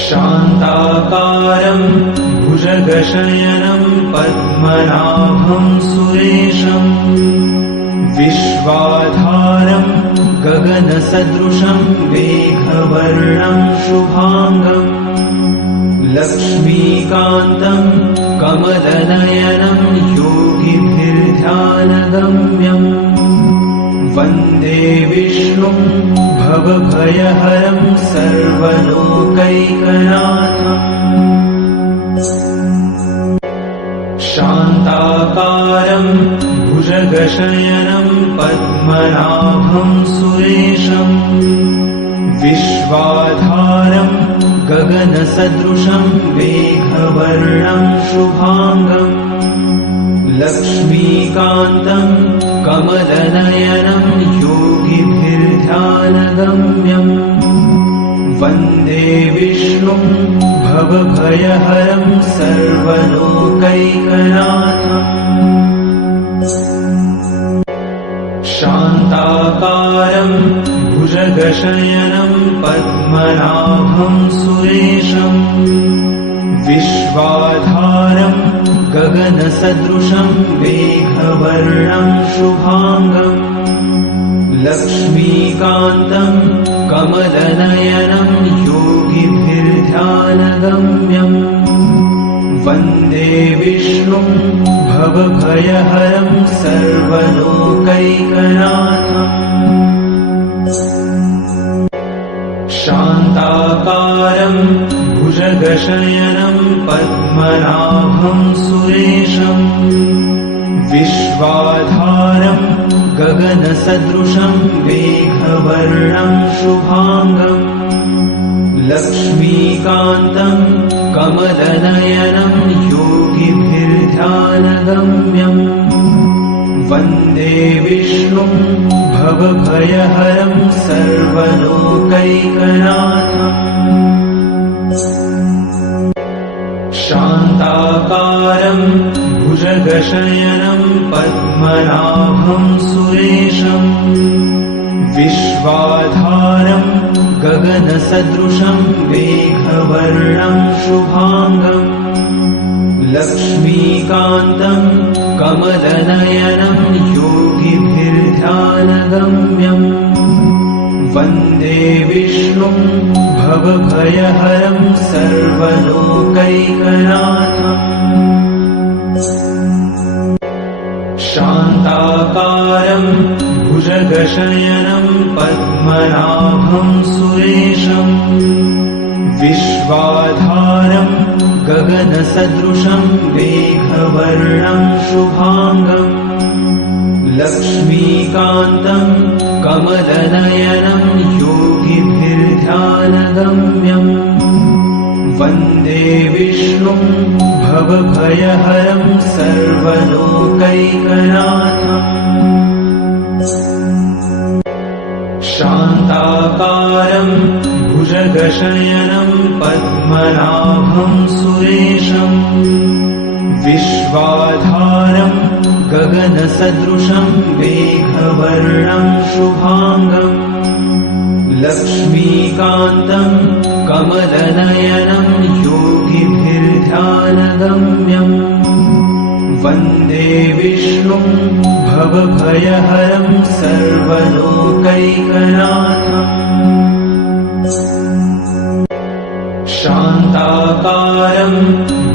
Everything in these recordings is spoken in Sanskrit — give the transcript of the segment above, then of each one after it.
शान्ताकारं भुजगशयनं पद्मनाभं सुरेशं विश्वाधारं गगनसदृशं मेघवर्णं शुभांगं लक्ष्मीकान्तं कमलनयनं योगिभिर्ध्यानगम्यं वन्दे विष्णुं भवभयहरं सर्वलोकैकनाथम् शान्ताकारं भुजगशयनं पद्मनाभं सुरेशं विश्वाधारं गगनसदृशं मेघवर्णं शुभांगं लक्ष्मीकान्तं कमलनयनं योगिभिर्ध्यानगम्यं वन्दे विष्णुं भवभयहरं सर्वलोकैकनाथम् शान्ताकारं भुजगशयनं पद्मनाभं सुरेशं विश्वाधारं गगनसदृशं मेघवर्णं शुभांगं लक्ष्मीकान्तं कमलनयनं योगिभिर्ध्यानगम्यं वन्दे विष्णुं भवभयहरं सर्वलोकैकनाथम् शान्ताकारं भुजगशयनं पद्मनाभं सुरेशं विश्वाधारं गगनसदृशं मेघवर्णं शुभांगं लक्ष्मीकान्तं कमलनयनं योगिभिर्ध्यानगम्यं वन्दे विष्णुं भवभयहरं सर्वलोकैकनाथम् शान्ताकारं भुजगशयनं पद्मनाभं सुरेशं विश्वाधारं गगनसदृशं मेघवर्णं शुभांगं लक्ष्मीकान्तं कमलनयनं योगिभिर्ध्यानगम्यं वन्दे विष्णुं भवभयहरं सर्वलोकैकनाथम् शान्ताकारं भुजगशयनं पद्मनाभं सुरेशं विश्वाधारं गगनसदृशं मेघवर्णं शुभांगं लक्ष्मीकान्तं कमलनयनं योगिभिर्ध्यानगम्यं वन्दे विष्णुं भवभयहरं सर्वलोकैकनाथम् शान्ताकारं भुजगशयनं पद्मनाभं सुरेशं विश्वाधारं गगनसदृशं मेघवर्णं शुभांगं लक्ष्मीकान्तं कमलनयनं योगिभिर्ध्यानगम्यं वन्दे विष्णुं भवभयहरं सर्वलोकैकनाथम् शान्ताकारं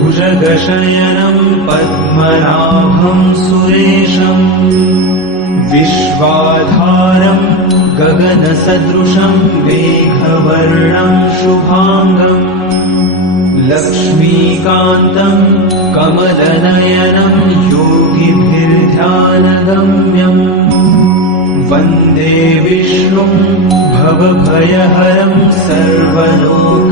भुजगशयनं पद्मनाभं सुरेशं विश्वाधारं गगनसदृशं मेघवर्णं शुभांगं लक्ष्मीकान्तं कमलनयनं योगिभिर्ध्यानगम्यं वन्दे विष्णुं भवभयहरं सर्वलोकैकनाथम्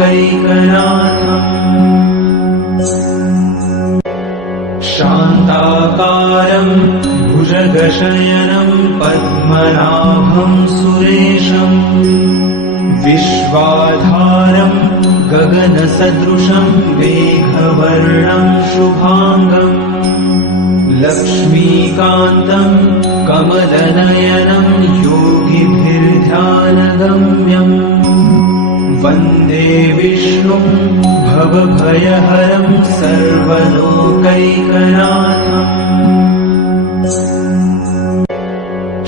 शान्ताकारं भुजगशयनं पद्मनाभं सुरेशं विश्वाधारं गगनसदृशं मेघवर्णं शुभांगं लक्ष्मीकान्तं कमलनयनं योगिभिर्ध्यानगम्यं वन्दे विष्णुं भवभयहरं सर्वलोकैकनाथम्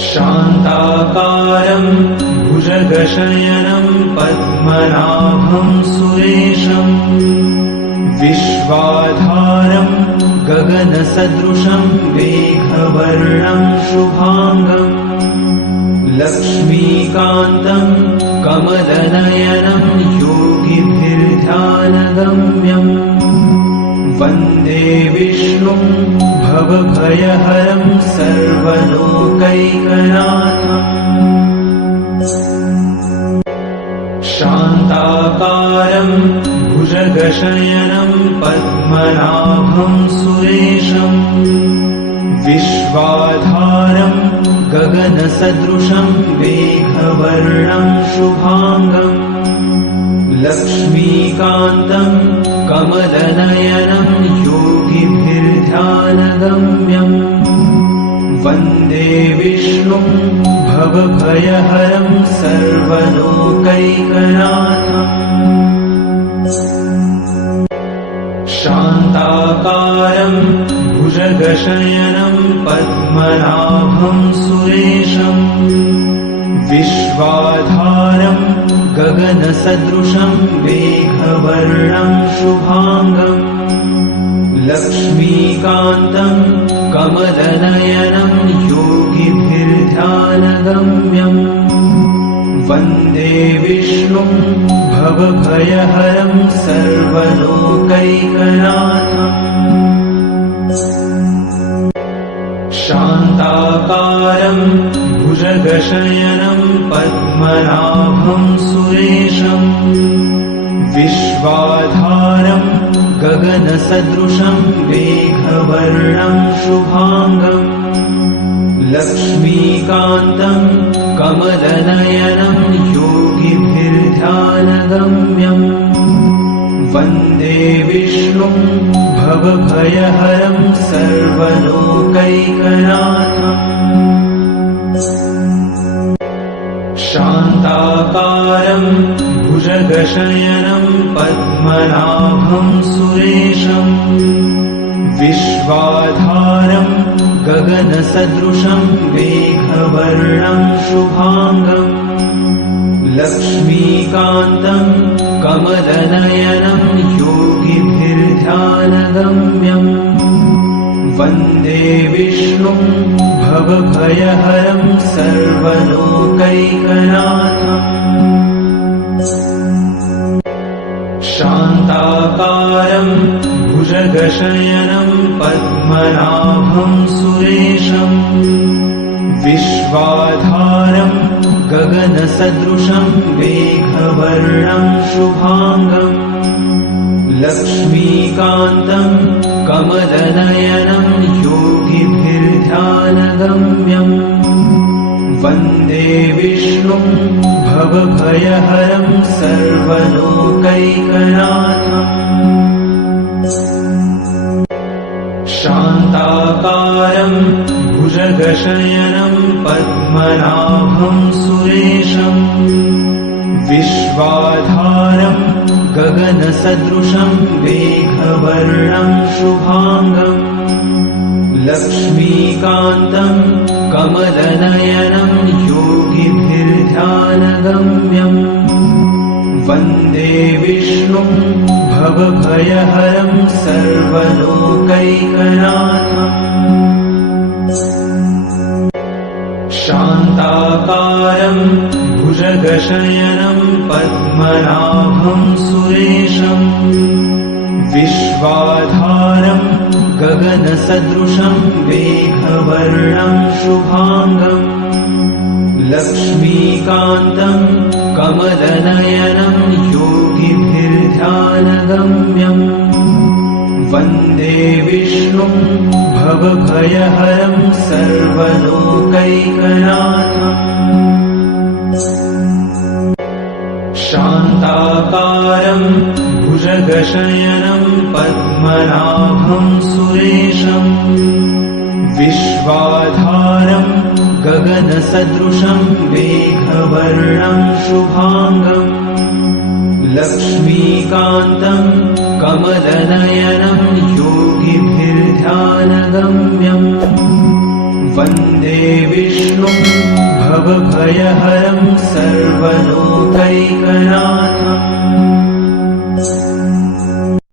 शान्ताकारं भुजगशयनं पद्मनाभं सुरेशम् विश्वाधारं गगनसदृशं मेघवर्णं शुभाङ्गम् लक्ष्मीकान्तं कमलनयनं योगिभिर्ध्यानगम्यम् वन्दे विष्णुं भवभयहरं सर्वलोकैकनाथम् शान्ताकारं भुजगशयनं पद्मनाभं सुरेशम् विश्वाधारं गगनसदृशं मेघवर्णं शुभाङ्गम् लक्ष्मीकान्तं कमलनयनं योगिभिर्ध्यानगम्यम् वन्दे विष्णुं भवभयहरं सर्वलोकैकनाथम् शान्ताकारं भुजगशयनं पद्मनाभं सुरेशम् विश्वाधारं गगनसदृशं मेघवर्णं शुभाङ्गम् लक्ष्मीकान्तं कमलनयनं योगिभिर्ध्यानगम्यम् वन्दे विष्णुं भवभयहरं सर्वलोकैकनाथम् शान्ताकारं भुजगशयनं पद्मनाभं सुरेशम् विश्वाधारं गगनसदृशं मेघवर्णं शुभाङ्गम् लक्ष्मीकान्तं कमलनयनं योगिभिर्ध्यानगम्यम् वन्दे विष्णुं भवभयहरं सर्वलोकैकनाथम् शान्ताकारं भुजगशयनं पद्मनाभं सुरेशम् विश्वाधारं गगनसदृशं मेघवर्णं शुभाङ्गम् लक्ष्मीकान्तं कमलनयनं योगिभिर्ध्यानगम्यम् वन्दे विष्णुं भवभयहरं सर्वलोकैकनाथम् शान्ताकारं भुजगशयनं पद्मनाभं सुरेशम् विश्वाधारं गगनसदृशं मेघवर्णं शुभाङ्गम् लक्ष्मीकान्तं कमलनयनं योगिभिर्ध्यानगम्यम् वन्दे विष्णुं भवभयहरं सर्वलोकैकनाथम् शान्ताकारं भुजगशयनं पद्मनाभं सुरेशम् विश्वाधारं गगनसदृशं मेघवर्णं शुभाङ्गम् लक्ष्मीकान्तं कमलनयनं योगिभिर्ध्यानगम्यम् वन्दे विष्णुं भवभयहरं सर्वलोकैकनाथम् शान्ताकारं भुजगशयनं पद्मनाभं सुरेशम् विश्वाधारं गगनसदृशं मेघवर्णं शुभाङ्गम् लक्ष्मीकान्तं कमलनयनं योगिभिर्ध्यानगम्यम् वन्दे विष्णुं भवभयहरं सर्वलोकैकनाथम् शान्ताकारं भुजगशयनं पद्मनाभं सुरेशम् विश्वाधारं गगनसदृशं मेघवर्णं शुभाङ्गम् लक्ष्मीकान्तं कमलनयनं योगिभिर्ध्यानगम्यम् वन्दे विष्णुं भवभयहरं सर्वलोकैकनाथम्